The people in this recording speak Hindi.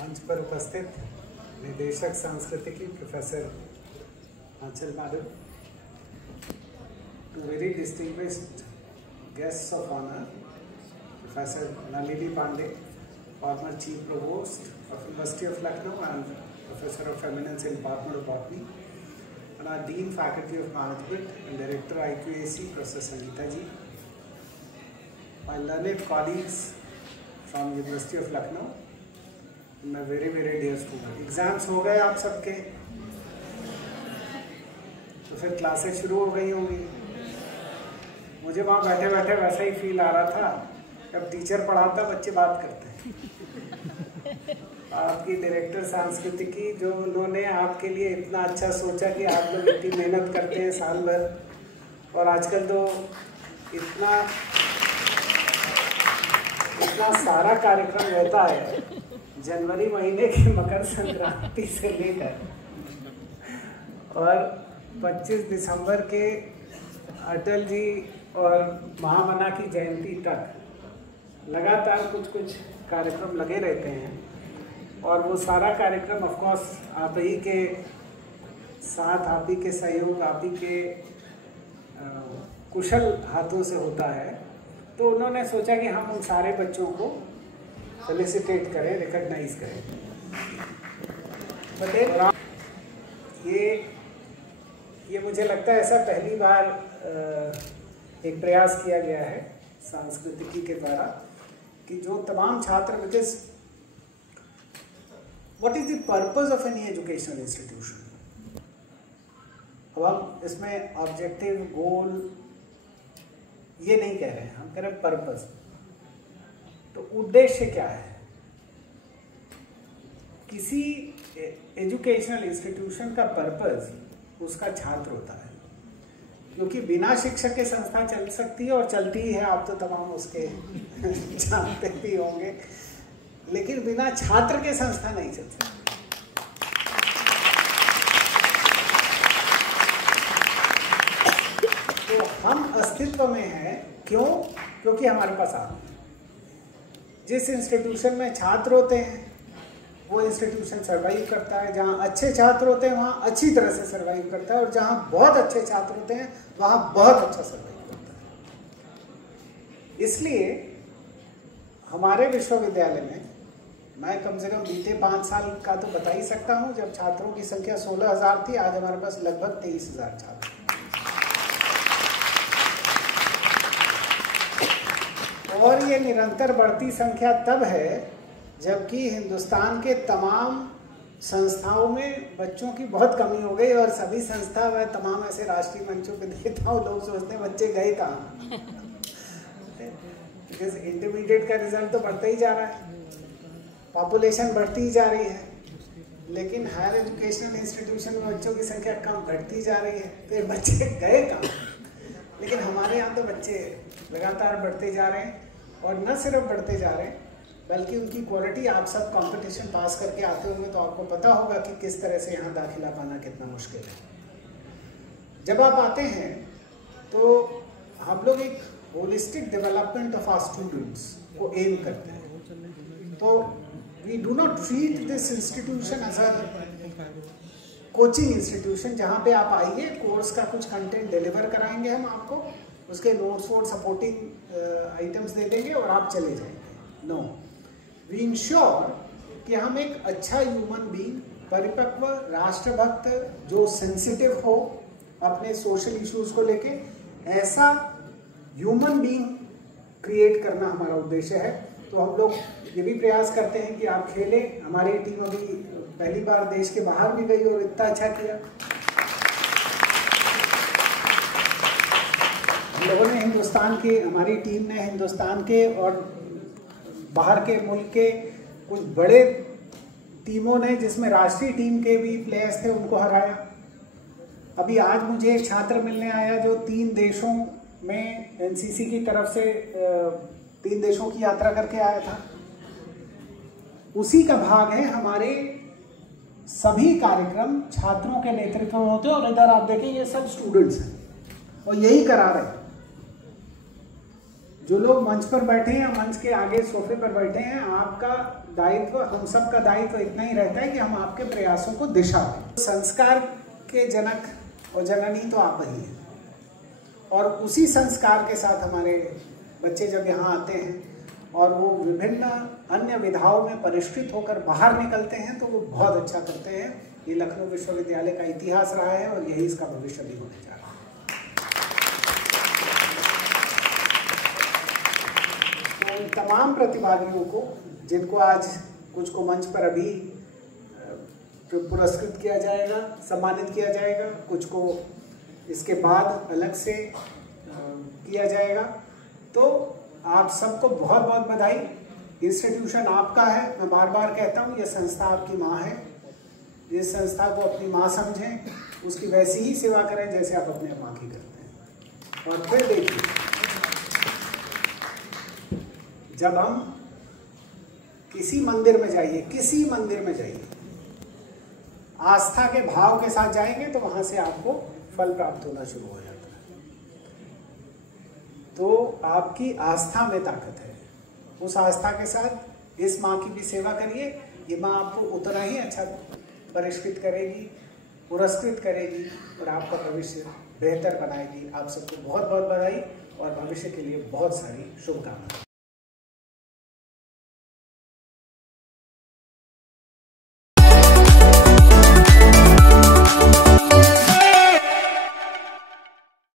मंच पर उपस्थित निदेशक सांस्कृतिकी professor Anchal Madhav, two very distinguished guests of honor, Professor Nalini Pandey, former Chief Provost of University of Lucknow and Professor of Eminence in Department of Botany, and our Dean Faculty of Management and Director IQAC, Professor Sangeeta ji, my learned colleagues from University of Lucknow, and my very dear students. Exams हो गए आप सबके, तो फिर क्लासेस शुरू हो गई होंगी। मुझे वहाँ बैठे बैठे वैसा ही फील आ रहा था, जब टीचर पढ़ाता बच्चे बात करते हैं। आपकी डायरेक्टर सांस्कृतिकी जो उन्होंने आपके लिए इतना अच्छा सोचा कि आप लोग इतनी मेहनत करते हैं साल भर, और आजकल तो इतना सारा कार्यक्रम रहता है जनवरी महीने के मकर संक्रांति से लेकर और 25 दिसंबर के अटल जी और महामना की जयंती तक लगातार कुछ कार्यक्रम लगे रहते हैं, और वो सारा कार्यक्रम ऑफ कोर्स आप ही के साथ, आप ही के सहयोग, आप ही के कुशल हाथों से होता है। तो उन्होंने सोचा कि हम उन सारे बच्चों को फेलिसिटेट करें, रिकॉग्नाइज करें। बट ये मुझे लगता है ऐसा पहली बार एक प्रयास किया गया है सांस्कृतिकी के द्वारा कि जो तमाम छात्र, because what is the purpose of any educational institution. अब हम इसमें ऑब्जेक्टिव गोल ये नहीं कह रहे हैं, हम कह रहे हैं पर्पस। तो उद्देश्य क्या है? किसी एजुकेशनल इंस्टीट्यूशन का पर्पस उसका छात्र होता है, क्योंकि बिना शिक्षक के संस्था चल सकती है और चलती ही है, आप तो तमाम उसके जानते भी होंगे, लेकिन बिना छात्र के संस्था नहीं चल सकती। तो हम अस्तित्व में हैं, क्यों? क्योंकि हमारे पास आप, जिस इंस्टीट्यूशन में छात्र होते हैं वो इंस्टीट्यूशन सर्वाइव करता है। जहाँ अच्छे छात्र होते हैं वहाँ अच्छी तरह से सर्वाइव करता है, और जहाँ बहुत अच्छे छात्र होते हैं वहाँ बहुत अच्छा सर्वाइव करता है। इसलिए हमारे विश्वविद्यालय में मैं कम से कम बीते 5 साल का तो बता ही सकता हूँ, जब छात्रों की संख्या 16,000 थी, आज हमारे पास लगभग 23,000 छात्र। और ये निरंतर बढ़ती संख्या तब है जबकि हिंदुस्तान के तमाम संस्थाओं में बच्चों की बहुत कमी हो गई, और सभी संस्था व तमाम ऐसे राष्ट्रीय मंचों पे देखता हूँ, लोग सोचते हैं बच्चे गए कहाँ। बिकॉज इंटरमीडिएट का रिजल्ट तो बढ़ता ही जा रहा है, पॉपुलेशन बढ़ती ही जा रही है, लेकिन हायर एजुकेशनल इंस्टीट्यूशन में बच्चों की संख्या कम घटती जा रही है। तो बच्चे गए कहाँ? लेकिन हमारे यहाँ तो बच्चे लगातार बढ़ते जा रहे हैं, और न सिर्फ बढ़ते जा रहे हैं बल्कि उनकी क्वालिटी, आप सब कंपटीशन पास करके आते होंगे तो आपको पता होगा कि किस तरह से यहाँ दाखिला पाना कितना मुश्किल है। जब आप आते हैं तो हम लोग एक holistic development of our students को एम करते हैं। तो we do not treat this institution as a coaching institution, जहाँ पे आप आइए, कोर्स का कुछ कंटेंट डिलीवर कराएंगे हम आपको, उसके नोट्स वोट सपोर्टिंग आइटम्स दे देंगे और आप चले जाएंगे। नो, वी इंश्योर कि हम एक अच्छा ह्यूमन बीइंग, परिपक्व राष्ट्रभक्त, जो सेंसिटिव हो अपने सोशल इश्यूज को लेके, ऐसा ह्यूमन बीइंग क्रिएट करना हमारा उद्देश्य है। तो हम लोग ये भी प्रयास करते हैं कि आप खेलें। हमारी टीम अभी पहली बार देश के बाहर भी गई और इतना अच्छा किया। हम लोगों ने हमारी टीम ने हिंदुस्तान के और बाहर के मुल्क के कुछ बड़े टीमों ने, जिसमें राष्ट्रीय टीम के भी प्लेयर्स थे, उनको हराया। अभी आज मुझे एक छात्र मिलने आया जो 3 देशों में एनसीसी की तरफ से 3 देशों की यात्रा करके आया था। उसी का भाग है हमारे सभी कार्यक्रम छात्रों के नेतृत्व में होते हैं, और इधर आप देखें ये सब स्टूडेंट्स हैं और यही करा रहे हैं। जो लोग मंच पर बैठे हैं या मंच के आगे सोफे पर बैठे हैं, आपका दायित्व, हम सब का दायित्व इतना ही रहता है कि हम आपके प्रयासों को दिशा दें। संस्कार के जनक और जननी तो आप ही हैं, और उसी संस्कार के साथ हमारे बच्चे जब यहाँ आते हैं और वो विभिन्न अन्य विधाओं में परिष्कृत होकर बाहर निकलते हैं तो वो बहुत अच्छा करते हैं। ये लखनऊ विश्वविद्यालय का इतिहास रहा है और यही इसका भविष्य भी होने जा रहा है। तो तमाम प्रतिभागियों को, जिनको आज कुछ को मंच पर अभी पुरस्कृत किया जाएगा, सम्मानित किया जाएगा, कुछ को इसके बाद अलग से किया जाएगा, तो आप सबको बहुत बहुत बधाई। इंस्टीट्यूशन आपका है, मैं बार बार कहता हूँ, यह संस्था आपकी माँ है। इस संस्था को अपनी माँ समझें, उसकी वैसी ही सेवा करें जैसे आप अपने माँ की करते हैं। और फिर देखिए, जब हम किसी मंदिर में जाइए, किसी मंदिर में जाइए, आस्था के भाव के साथ जाएंगे तो वहां से आपको फल प्राप्त होना शुरू हो जाता है। तो आपकी आस्था में ताकत है, उस आस्था के साथ इस माँ की भी सेवा करिए। ये माँ आपको उतना ही अच्छा परिष्कृत करेगी, पुरस्कृत करेगी और आपका भविष्य बेहतर बनाएगी। आप सबको बहुत बहुत बधाई और भविष्य के लिए बहुत सारी शुभकामनाएं।